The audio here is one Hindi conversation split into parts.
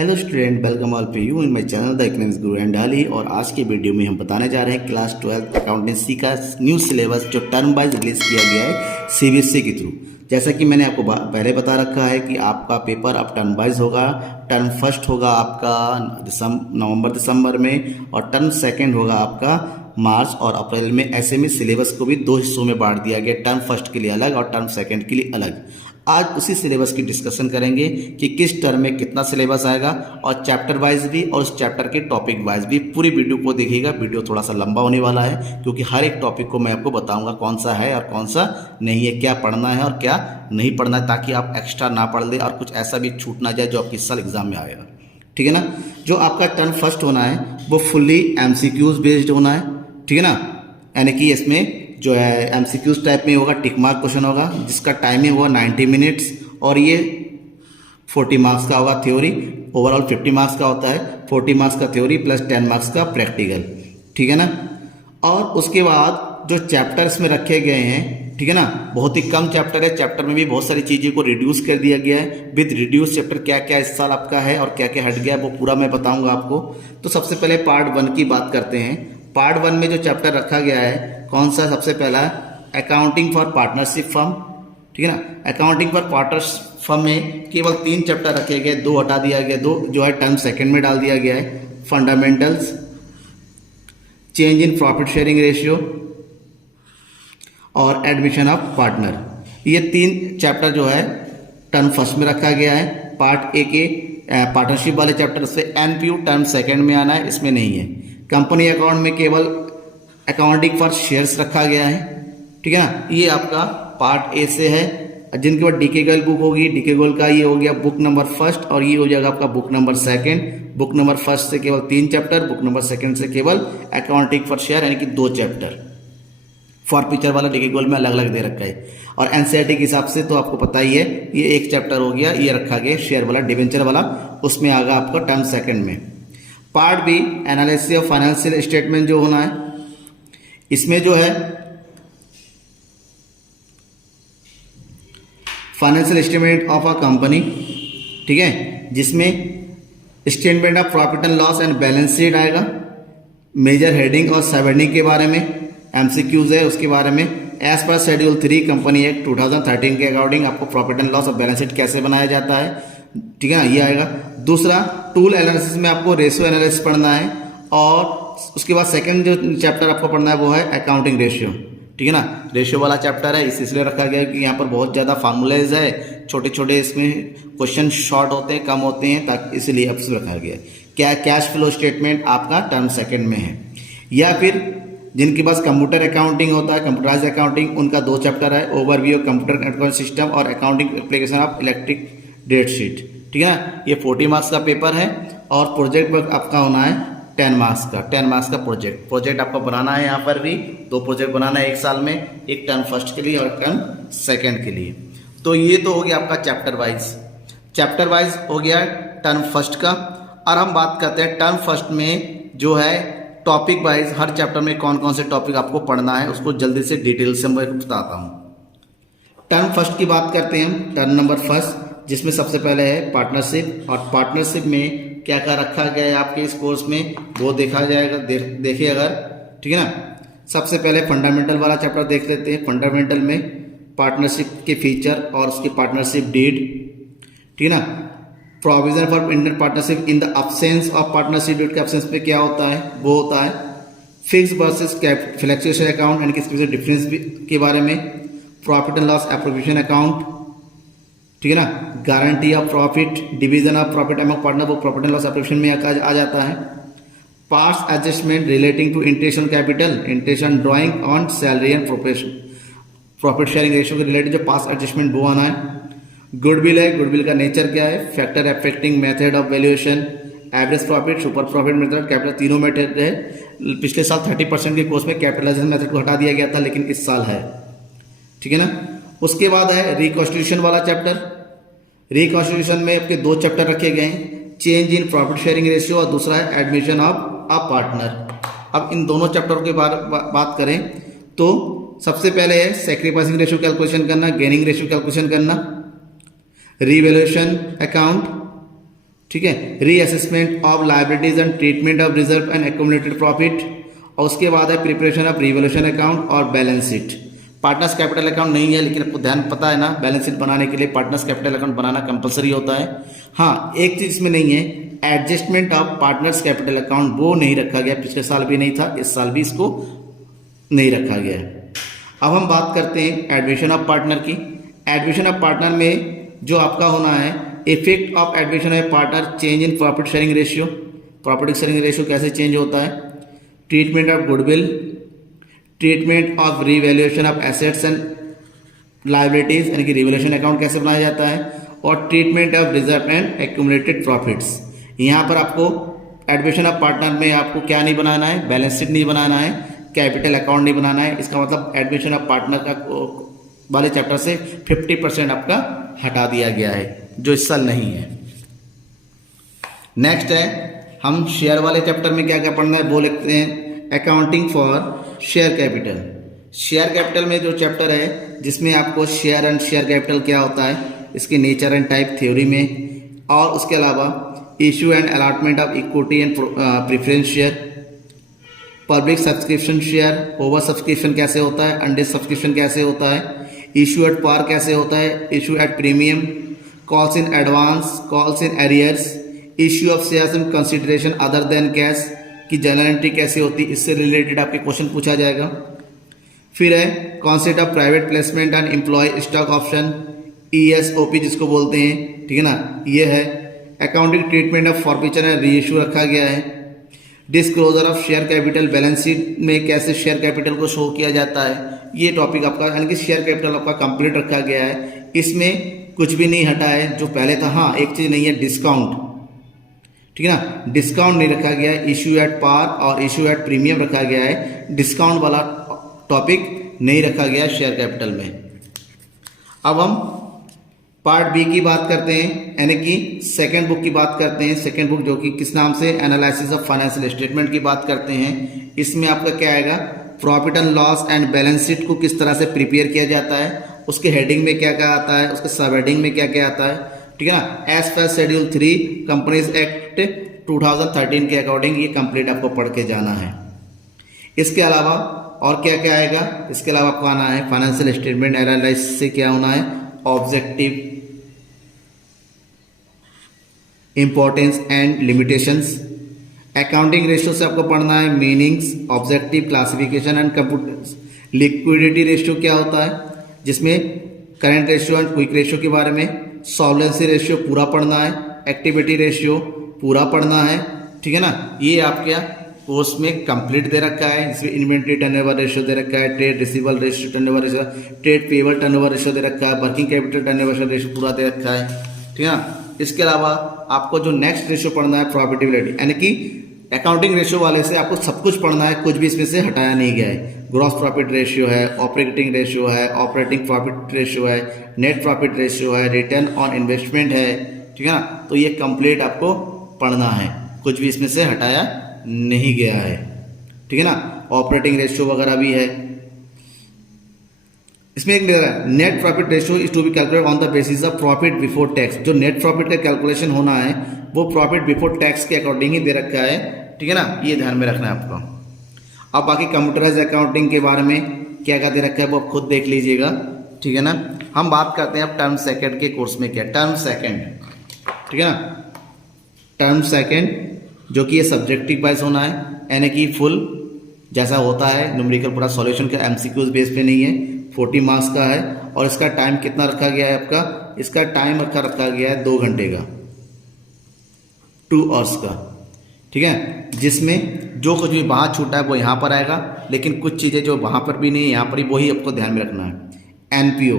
हेलो स्टूडेंट, वेलकम ऑल पे you in my channel the economics Guru and डाली। और आज के वीडियो में हम बताने जा रहे हैं क्लास 12 अकाउंटेंसी का न्यू सिलेबस जो टर्म वाइज रिलीज किया गया है सीबीएसई के थ्रू। जैसा कि मैंने आपको पहले बता रखा है कि आपका पेपर अब टर्म वाइज होगा। टर्म फर्स्ट होगा आपका नवंबर दिसंबर में और टर्म सेकेंड होगा आपका मार्च और अप्रैल में। ऐसे में सिलेबस को भी दो हिस्सों में बांट दिया गया, टर्म फर्स्ट के लिए अलग और टर्म सेकेंड के लिए अलग। आज उसी सिलेबस की डिस्कशन करेंगे कि किस टर्म में कितना सिलेबस आएगा और चैप्टर वाइज भी और उस चैप्टर के टॉपिक वाइज भी। पूरी वीडियो को देखिएगा, वीडियो थोड़ा सा लंबा होने वाला है क्योंकि हर एक टॉपिक को मैं आपको बताऊंगा कौन सा है और कौन सा नहीं है, क्या पढ़ना है और क्या नहीं पढ़ना है, ताकि आप एक्स्ट्रा ना पढ़ ले और कुछ ऐसा भी छूट ना जाए जो आपके इस साल एग्जाम में आएगा। ठीक है ना। जो आपका टर्म फर्स्ट होना है वो फुल्ली एमसीक्यूज बेस्ड होना है। ठीक है ना, यानी कि इसमें जो है एमसीक्यूज टाइप में होगा, टिक मार्क क्वेश्चन होगा जिसका टाइमिंग होगा 90 मिनट्स और ये 40 मार्क्स का होगा थ्योरी। ओवरऑल 50 मार्क्स का होता है, 40 मार्क्स का थ्योरी प्लस 10 मार्क्स का प्रैक्टिकल। ठीक है ना। और उसके बाद जो चैप्टर्स में रखे गए हैं, ठीक है ना, बहुत ही कम चैप्टर है। चैप्टर में भी बहुत सारी चीज़ों को रिड्यूस कर दिया गया है। विद रिड्यूस चैप्टर क्या क्या इस साल आपका है और क्या क्या हट गया है वो पूरा मैं बताऊंगा आपको। तो सबसे पहले पार्ट 1 की बात करते हैं। पार्ट 1 में जो चैप्टर रखा गया है कौन सा, सबसे पहला अकाउंटिंग फॉर पार्टनरशिप फर्म। ठीक है ना। अकाउंटिंग फॉर पार्टनरशिप फर्म में केवल 3 चैप्टर रखे गए, 2 हटा दिया गया, 2 जो है टर्म सेकंड में डाल दिया गया है। Fundamentals, change in profit sharing ratio और एडमिशन ऑफ पार्टनर। ये 3 चैप्टर जो है टर्म फर्स्ट में रखा गया है। पार्ट ए के पार्टनरशिप वाले चैप्टर से एनपीयू टर्म सेकंड में आना है, इसमें नहीं है। कंपनी अकाउंट में केवल अकाउंटिंग फॉर शेयर्स रखा गया है। ठीक है ना। ये आपका पार्ट ए से है। जिनके बाद डीके गोयल बुक होगी, डीके गोयल का ये हो गया बुक नंबर फर्स्ट और ये हो जाएगा आपका book number second. Book number first से केवल 3 चैप्टर, बुक नंबर सेकंड से केवल अकाउंटिंग फॉर शेयर यानी कि 2 चैप्टर। फॉर पिक्चर वाला डीके गोयल में अलग अलग दे रखा है। और एनसीईआरटी के हिसाब से तो आपको पता ही है, ये 1 चैप्टर हो गया, ये रखा गया शेयर वाला डिवेंचर वाला, उसमें आगा आपका टर्म सेकेंड में। Part B analysis of financial statement जो होना है, इसमें जो है financial statement of a company, ठीक है, जिसमें statement of profit and loss and balance sheet आएगा, मेजर हेडिंग और सब हेडिंग के बारे में एमसीक्यूज है उसके बारे में। As per schedule 3 company act 2013 के अकॉर्डिंग आपको प्रॉफिट एंड लॉस और बैलेंस शीट कैसे बनाया जाता है, ठीक है ना, ये आएगा। दूसरा टूल एनालिसिस में आपको रेशियो एनालिसिस पढ़ना है और उसके बाद सेकंड जो चैप्टर आपको पढ़ना है वो है अकाउंटिंग रेशियो। ठीक है ना। रेशियो वाला चैप्टर है, इसलिए रखा गया है कि यहाँ पर बहुत ज़्यादा फार्मूलाज है, छोटे छोटे इसमें क्वेश्चन शॉर्ट होते हैं, कम होते हैं, ताकि इसलिए अब से रखा गया है। क्या कैश फ्लो स्टेटमेंट आपका टर्म सेकंड में है। या फिर जिनके पास कंप्यूटर अकाउंटिंग होता है, कंप्यूटराइज अकाउंटिंग, उनका 2 चैप्टर है, overview of computer accounting system और accounting application of electric date sheet. ठीक है ना। ये 40 मार्क्स का पेपर है और प्रोजेक्ट वर्क आपका होना है 10 मार्क्स का। 10 मार्क्स का प्रोजेक्ट आपको बनाना है। यहाँ पर भी 2 प्रोजेक्ट बनाना है 1 साल में, एक टर्म फर्स्ट के लिए और टर्म सेकंड के लिए। तो ये तो हो गया आपका चैप्टर वाइज हो गया टर्म फर्स्ट का। और हम बात करते हैं टर्म फर्स्ट में जो है टॉपिक वाइज हर चैप्टर में कौन कौन से टॉपिक आपको पढ़ना है, उसको जल्दी से डिटेल से मैं बताता हूँ। टर्म फर्स्ट की बात करते हैं हम, टर्म नंबर फर्स्ट, जिसमें सबसे पहले है पार्टनरशिप। और पार्टनरशिप में क्या क्या रखा गया है आपके इस कोर्स में वो देखा जाएगा, देखिए अगर, ठीक है ना। सबसे पहले फंडामेंटल वाला चैप्टर देख लेते हैं। फंडामेंटल में पार्टनरशिप के फीचर और उसकी पार्टनरशिप डीड, ठीक है ना। Provision for inter partnership in the absence of partnership deed के अब्सेंस पे क्या होता है वो होता है। फिक्स वर्सेस फ्लैक्चुएशन अकाउंट यानी कि इसके डिफरेंस के बारे में। Profit and loss appropriation account, ठीक है ना। Guarantee of profit, division of profit among partner, वो प्रॉफिट एंड लॉस एप्रोप्रिएशन में आ जाता है। Past adjustment relating to interest on capital, interest on drawing on salary and profit sharing ratio के रिलेटेड जो पास्ट एडजस्टमेंट वो आना है। गुडविल है, गुडविल का नेचर क्या है, factor affecting method of valuation, average profit, super profit method, capital, तीनों मेथड है। पिछले साल 30% के कोर्स में कैपिटलाइजेशन मेथड को हटा दिया गया था, लेकिन इस साल है, ठीक है ना। उसके बाद है रिकॉन्स्टिट्यूशन वाला चैप्टर। रिकॉन्स्टिट्यूशन में आपके 2 चैप्टर रखे गए हैं, change in profit sharing ratio और दूसरा है एडमिशन ऑफ अ पार्टनर। अब इन दोनों चैप्टर के बात करें तो सबसे पहले है सैक्रिफाइसिंग रेशियो कैलकुलेशन करना, गेनिंग रेशियो कैलकुलेशन करना, रिवैल्यूएशन अकाउंट, ठीक है, reassessment of liabilities and treatment of reserve and accumulated profit, और उसके बाद है प्रिपरेशन ऑफ रिवोल्यूशन अकाउंट और balance sheet. Partners capital account नहीं है, लेकिन आपको ध्यान पता है ना, बैलेंस शीट बनाने के लिए पार्टनर्स कैपिटल अकाउंट बनाना कंपलसरी होता है। हाँ, एक चीज इसमें नहीं है, adjustment of partners capital account वो नहीं रखा गया, पिछले साल भी नहीं था, इस साल भी इसको नहीं रखा गया है। अब हम बात करते हैं एडमिशन ऑफ पार्टनर की। एडमिशन ऑफ पार्टनर में जो आपका होना है, effect of admission of partner, change in profit sharing ratio. Profit sharing ratio कैसे चेंज होता है, treatment of goodwill, treatment of revaluation of assets and liabilities, यानी कि रिवैल्यूएशन अकाउंट कैसे बनाया जाता है, और treatment of reserve and accumulated profits. यहाँ पर आपको एडमिशन ऑफ पार्टनर में आपको क्या नहीं बनाना है, बैलेंस शीट नहीं बनाना है, कैपिटल अकाउंट नहीं बनाना है। इसका मतलब एडमिशन ऑफ पार्टनर का वाले चैप्टर से 50% आपका हटा दिया गया है, जो इस साल नहीं है। नेक्स्ट है, हम शेयर वाले चैप्टर में क्या क्या पढ़ना है वो लिखते हैं, accounting for share capital. Share capital में जो चैप्टर है, जिसमें आपको शेयर एंड शेयर कैपिटल क्या होता है, इसके नेचर एंड टाइप थ्योरी में, और उसके अलावा issue and allotment of equity and preference share, public subscription share, over subscription कैसे होता है, अंडर सब्सक्रिप्शन कैसे होता है, इशू एट पार कैसे होता है, issue at premium, calls in advance, calls in arrears, issue of shares in consideration other than cash की जनरल एंट्री कैसे होती है, इससे रिलेटेड आपके क्वेश्चन पूछा जाएगा। फिर है concept of private placement and employee stock option, ESOP जिसको बोलते हैं, ठीक है ना, ये है। Accounting treatment of forfeiture and reissue रखा गया है। Disclosure of share capital, balance sheet में कैसे शेयर कैपिटल को शो किया जाता है, ये टॉपिक आपका, यानी कि शेयर कैपिटल आपका कंप्लीट रखा गया है। इसमें कुछ भी नहीं हटा है जो पहले था। हाँ, एक चीज नहीं है, डिस्काउंट, ठीक है ना, डिस्काउंट नहीं रखा गया है। इशू एट पार और इशू एट प्रीमियम रखा गया है, डिस्काउंट वाला टॉपिक नहीं रखा गया है शेयर कैपिटल में। अब हम पार्ट बी की बात करते हैं, यानी कि सेकंड बुक की बात करते हैं। सेकंड बुक जो कि किस नाम से, एनालिसिस ऑफ फाइनेंशियल स्टेटमेंट की बात करते हैं। इसमें आपका क्या आएगा, profit and loss and balance sheet को किस तरह से प्रिपेयर किया जाता है, उसके हेडिंग में क्या क्या आता है, उसके सब हेडिंग में क्या क्या आता है, ठीक है ना। As per schedule 3 companies act 2013 के अकॉर्डिंग ये कंप्लीट आपको पढ़ के जाना है। इसके अलावा और क्या क्या आएगा, इसके अलावा आपको आना है फाइनेंशियल स्टेटमेंट एनालिसिस से क्या होना है, objective, importance and limitations. Accounting ratio से आपको पढ़ना है meanings, objective, classification and computers. Liquidity ratio क्या होता है, जिसमें current ratio and quick ratio के बारे में। सॉल्वेंसी रेशियो पूरा पढ़ना है, एक्टिविटी रेशियो पूरा पढ़ना है, ठीक है ना। ये आपके कोर्स में कंप्लीट दे रखा है, जिसमें इन्वेंट्री टर्नओवर रेशियो दे रखा है, trade receivable ratio turnover ratio, trade payable turnover ratio दे रखा है, वर्किंग कैपिटल टर्नओवर रेशियो पूरा दे रखा है, ठीक है ना। इसके अलावा आपको जो नेक्स्ट रेशियो पढ़ना है प्रॉफिटेबिलिटी, यानी कि अकाउंटिंग रेशियो वाले से आपको सब कुछ पढ़ना है, कुछ भी इसमें से हटाया नहीं गया है। ग्रॉस प्रॉफिट रेशियो है, ऑपरेटिंग रेशियो है, ऑपरेटिंग प्रॉफिट रेशियो है, नेट प्रॉफिट रेशियो है, रिटर्न ऑन इन्वेस्टमेंट है, ठीक है ना। तो ये कंप्लीट आपको पढ़ना है, कुछ भी इसमें से हटाया नहीं गया है, ठीक है ना। ऑपरेटिंग रेशियो वगैरह भी है। इसमें एक net profit ratio is to be calculate on the basis of profit before tax. जो नेट प्रॉफिट का कैलकुलेशन होना है वो प्रॉफिट बिफोर टैक्स के अकॉर्डिंग ही दे रखा है, ठीक है ना, ये ध्यान में रखना है आपको। अब बाकी कंप्यूटराइज अकाउंटिंग के बारे में क्या क्या दे रखा है वो आप खुद देख लीजिएगा, ठीक है ना। हम बात करते हैं अब टर्म सेकंड के कोर्स में क्या, टर्म सेकंड, ठीक है ना। टर्म सेकंड जो कि ये सब्जेक्टिव वाइज होना है, यानी कि फुल जैसा होता है न्यूमेरिकल पूरा सॉल्यूशन का, एमसीक्यूज बेस पे नहीं है, 40 मार्क्स का है। और इसका टाइम कितना रखा गया है आपका, इसका टाइम रखा गया है 2 घंटे का, 2 आवर्स का, ठीक है। जिसमें जो कुछ भी वहाँ छूटा है वो यहाँ पर आएगा, लेकिन कुछ चीज़ें जो वहाँ पर भी नहीं है यहाँ पर ही, वही आपको ध्यान में रखना है। एनपीओ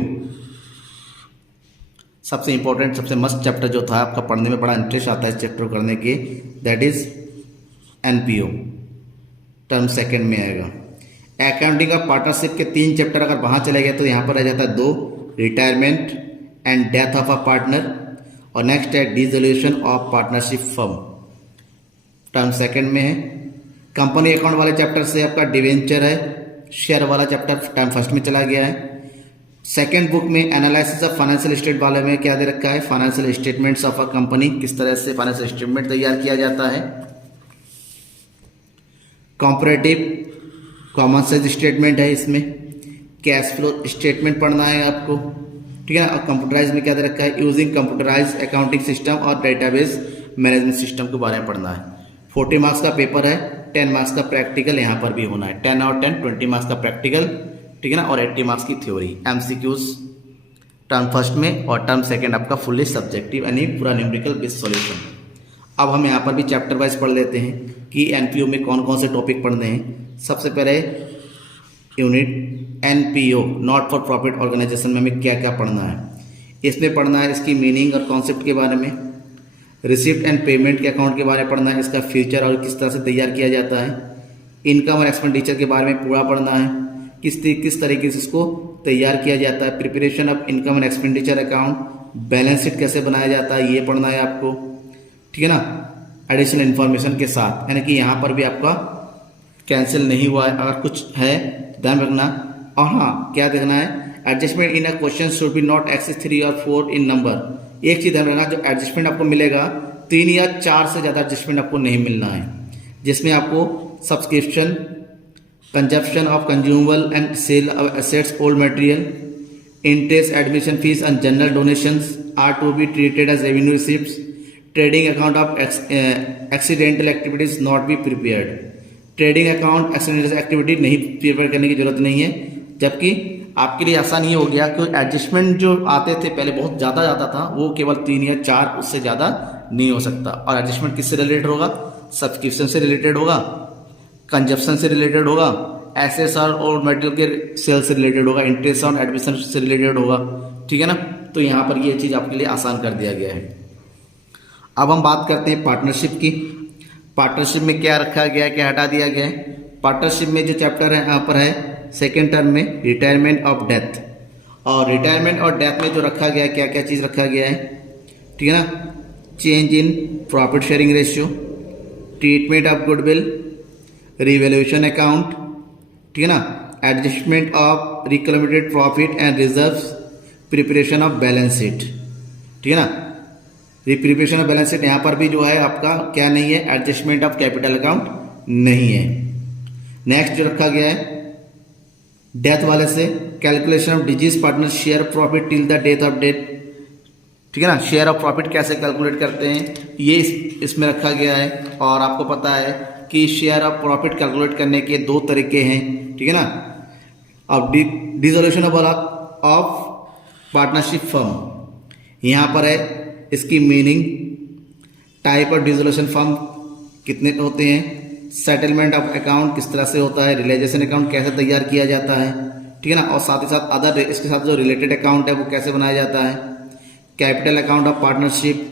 सबसे इंपॉर्टेंट, सबसे मस्त चैप्टर जो था आपका, पढ़ने में बड़ा इंटरेस्ट आता है इस चैप्टर को करने के, that is NPO, term second में आएगा। अकाउंटिंग ऑफ पार्टनरशिप के 3 चैप्टर अगर वहाँ चले गए तो यहाँ पर रह जाता है 2, retirement and death of a partner, और नेक्स्ट है dissolution of partnership firm, term second में है। कंपनी अकाउंट वाले चैप्टर से आपका डिवेंचर है, शेयर वाला चैप्टर टर्म फर्स्ट में चला गया है। सेकेंड बुक में एनालिसिस ऑफ फाइनेंशियल स्टेट वाले में क्या दे रखा है, financial statements of a company, किस तरह से फाइनेंशियल स्टेटमेंट तैयार किया जाता है। कॉम्परेटिव कॉमन सेंस स्टेटमेंट है, इसमें कैश फ्लो स्टेटमेंट पढ़ना है आपको, ठीक है ना। और कंप्यूटराइज में क्या दे रखा है, यूजिंग कंप्यूटराइज अकाउंटिंग सिस्टम और डेटाबेस मैनेजमेंट सिस्टम के बारे में पढ़ना है। 40 मार्क्स का पेपर है, 10 मार्क्स का प्रैक्टिकल यहाँ पर भी होना है, 10 और 10 20 मार्क्स का प्रैक्टिकल, ठीक है ना, और 80 मार्क्स की थ्योरी। एमसीक्यूज टर्म फर्स्ट में और टर्म सेकंड आपका फुल्ली सब्जेक्टिव यानी पूरा न्यूमेरिकल बेस्ड सॉल्यूशन। अब हम यहाँ पर भी चैप्टर वाइज पढ़ लेते हैं कि एनपीओ में कौन कौन से टॉपिक पढ़ने हैं। सबसे पहले unit NPO, not for profit organisation में हमें क्या क्या पढ़ना है। इसमें पढ़ना है इसकी मीनिंग और कॉन्सेप्ट के बारे में, रिसिप्ट एंड पेमेंट के अकाउंट के बारे में पढ़ना है, इसका फीचर और किस तरह से तैयार किया जाता है। इनकम और एक्सपेंडिचर के बारे में पूरा पढ़ना है, किस तरीके से इसको तैयार किया जाता है। Preparation of income and expenditure account, balance sheet कैसे बनाया जाता है ये पढ़ना है आपको, ठीक है ना, एडिशनल इन्फॉर्मेशन के साथ, यानी कि यहाँ पर भी आपका कैंसिल नहीं हुआ है, अगर कुछ है ध्यान रखना। और हाँ, क्या देखना है, adjustment in a question should be not excess 3 और 4 इन नंबर। एक चीज़ ध्यान रखना, जो एडजस्टमेंट आपको मिलेगा 3 या 4 से ज़्यादा एडजस्टमेंट आपको नहीं मिलना है, जिसमें आपको subscription, consumption of consumable and sale of assets, old material, interest, admission fees and general donations are to be treated as revenue receipts. Trading account of accidental activities not be prepared. Trading account accidental activity नहीं प्रिपेयर करने की जरूरत नहीं है, जबकि आपके लिए आसान ये हो गया कि एडजस्टमेंट जो आते थे पहले बहुत ज़्यादा आता था, वो केवल 3 या 4, उससे ज़्यादा नहीं हो सकता। और एडजस्टमेंट किससे रिलेटेड होगा, सब्सक्रिप्शन से रिलेटेड होगा, कंजप्शन से रिलेटेड होगा, एसेट्स और मटेरियल के सेल से रिलेटेड होगा, इंटरेस्ट और एडमिशन से रिलेटेड होगा, ठीक है ना। तो यहाँ पर ये चीज़ आपके लिए आसान कर दिया गया है। अब हम बात करते हैं पार्टनरशिप की। पार्टनरशिप में क्या रखा गया है, क्या हटा दिया गया है। पार्टनरशिप में जो चैप्टर है यहाँ पर है सेकेंड टर्म में, रिटायरमेंट ऑफ डेथ। और रिटायरमेंट और डेथ में जो रखा गया है, क्या क्या चीज़ रखा गया है, ठीक है ना, change in profit sharing ratio, treatment of goodwill, revaluation account, ठीक है ना, एडजस्टमेंट ऑफ रिक्लेमेटेड profit and reserves, preparation of balance sheet, ठीक है ना। प्रिपरेशन ऑफ बैलेंस शीट यहाँ पर भी जो है आपका क्या नहीं है, एडजस्टमेंट ऑफ कैपिटल अकाउंट नहीं है। नेक्स्ट जो रखा गया है डेथ वाले से, calculation of disease partner share profit till the death of death, ठीक है ना। शेयर ऑफ प्रॉफिट कैसे कैलकुलेट करते हैं ये इसमें रखा गया है। और आपको पता है कि शेयर ऑफ प्रॉफिट कैलकुलेट करने के 2 तरीके हैं, ठीक है ना। अब डिसोल्यूशन ऑफ पार्टनरशिप फर्म यहाँ पर है, इसकी meaning, type of dissolution firm कितने होते हैं, सेटलमेंट ऑफ अकाउंट किस तरह से होता है, रियलाइजेशन अकाउंट कैसे तैयार किया जाता है, ठीक है ना। और साथ ही साथ अदर इसके साथ जो रिलेटेड अकाउंट है वो कैसे बनाया जाता है, capital account of partnership,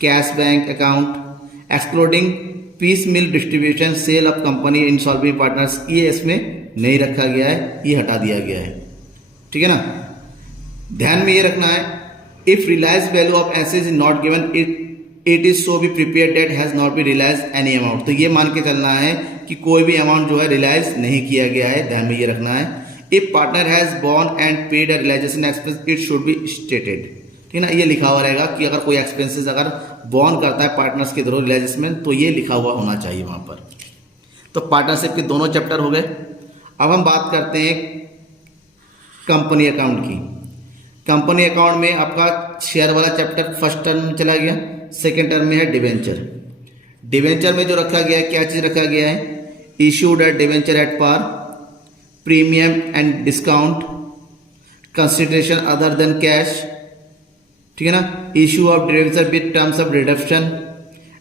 cash bank account, excluding piecemeal distribution, sale of company insolvent partners, ये इसमें नहीं रखा गया है, ये हटा दिया गया है, ठीक है ना। ध्यान में ये रखना है, if realise value of assets is not given it is so be prepared that has not be realise any amount. तो ये मान के चलना है कि कोई भी अमाउंट जो है रियलाइज नहीं किया गया है, ध्यान में ये रखना है। If partner has borne and paid a realisation expense it should be stated, ठीक है ना। ये लिखा हुआ रहेगा कि अगर कोई एक्सपेंसेस अगर बॉर्न करता है पार्टनर्स के थ्रू रियलाइजेशन, तो ये लिखा हुआ होना चाहिए वहां पर। तो पार्टनरशिप के दोनों चैप्टर हो गए। अब हम बात करते हैं कंपनी अकाउंट की। कंपनी अकाउंट में आपका शेयर वाला चैप्टर फर्स्ट टर्म में चला गया, सेकेंड टर्म में है डिवेंचर। डिवेंचर में जो रखा गया है, क्या चीज रखा गया है, issued at debenture at par, premium and discount, consideration other than cash, ठीक है ना, issue of debenture with terms of reduction,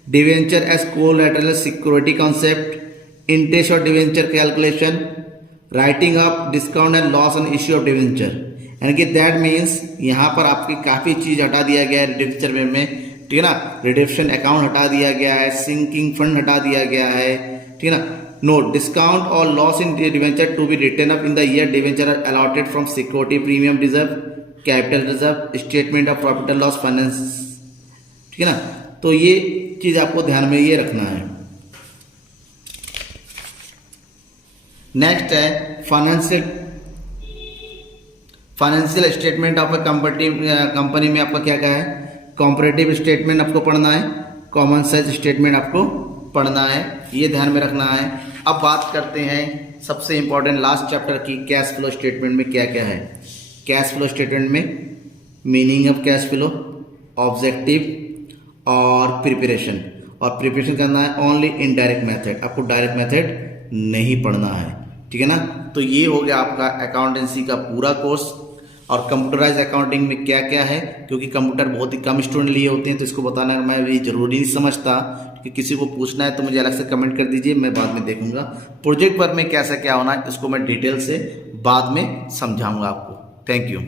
debenture as collateral security concept, interest of debenture calculation, writing off discount and loss on issue of debenture. यानी कि दैट मीन्स यहाँ पर आपकी काफ़ी चीज़ हटा दिया गया है डिवेंचर में, ठीक है ना। रिडम्पशन अकाउंट हटा दिया गया है, सिंकिंग फंड हटा दिया गया है, ठीक है ना। नोट, डिस्काउंट और loss in debenture to be written off in the year debenture are allotted from security premium reserve, capital reserve, statement of profit and loss finance, ठीक है ना। तो ये चीज़ आपको ध्यान में ये रखना है। नेक्स्ट है financial statement of A company में आपका क्या क्या है, कॉम्परेटिव स्टेटमेंट आपको पढ़ना है, कॉमन साइज स्टेटमेंट आपको पढ़ना है, ये ध्यान में रखना है। अब बात करते हैं सबसे इंपॉर्टेंट लास्ट चैप्टर की, कैश फ्लो स्टेटमेंट में क्या क्या है। कैश फ्लो स्टेटमेंट में meaning of cash flow, objective और प्रिपरेशन। और प्रिपरेशन करना है ओनली इन डायरेक्ट मेथड, आपको डायरेक्ट मेथड नहीं पढ़ना है, ठीक है ना। तो ये हो गया आपका अकाउंटेंसी का पूरा कोर्स। और कंप्यूटराइज अकाउंटिंग में क्या क्या है, क्योंकि कंप्यूटर बहुत ही कम स्टूडेंट लिए होते हैं तो इसको बताना मैं भी जरूरी नहीं समझता, कि किसी को पूछना है तो मुझे अलग से कमेंट कर दीजिए, मैं बाद में देखूंगा। प्रोजेक्ट वर्क में कैसा क्या होना है इसको मैं डिटेल से बाद में समझाऊंगा आपको। Thank you.